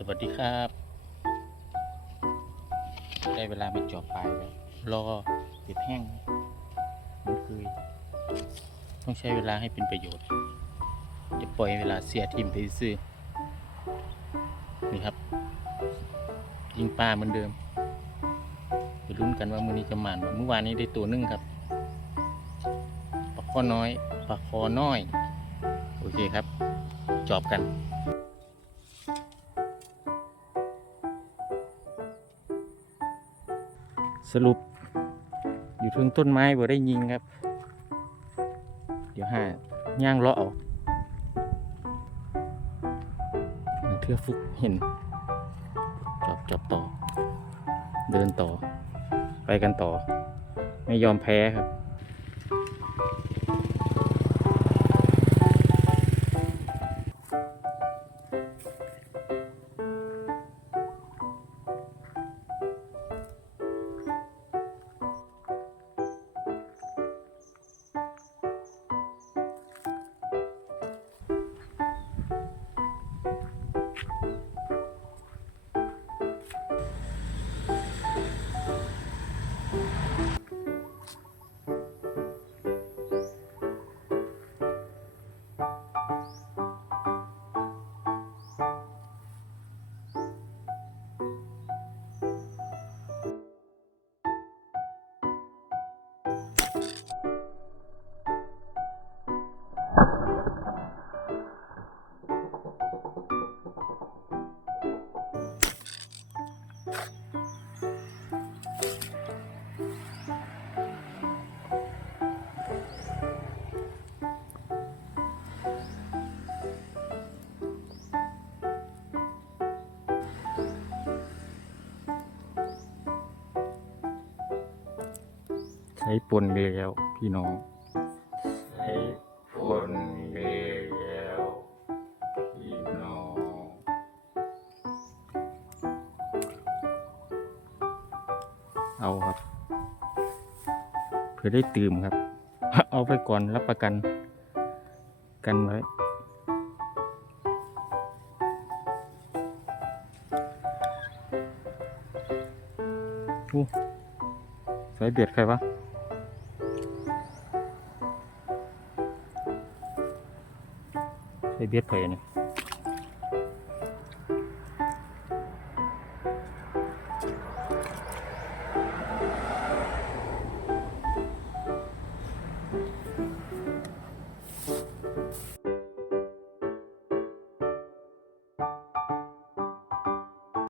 สวัสดีครับ ได้เวลามาจอบปลายแล้ว รอเห็ดแห้งมันคือ ต้องใช้เวลาให้เป็นประโยชน์ จะปล่อยเวลาเสียทีมไปซื้อ นี่ครับ ยิงปลาเหมือนเดิมไปลุ้นกันว่ามือนี้จะหมานบ่เมื่อวานนี้ได้ตัวหนึ่งครับปลาคอน้อยปลาคอน้อย โอเคครับ จอบกัน สรุป อยู่ทึงต้นไม้บ่ได้ยิงครับ เดี๋ยวหาย่างเลาะออาเทื่อฟุกเห็นจับจับต่อ เดินต่อ ไปกันต่อ ไม่ยอมแพ้ครับ ใช้ปนแล้วพี่น้อง เอาครับเพื่อได้ตื่มครับ เอาไปก่อนรับประกัน กันไว้อู้ใส่เบียดใครวะใส่เบียดใครเนี่ย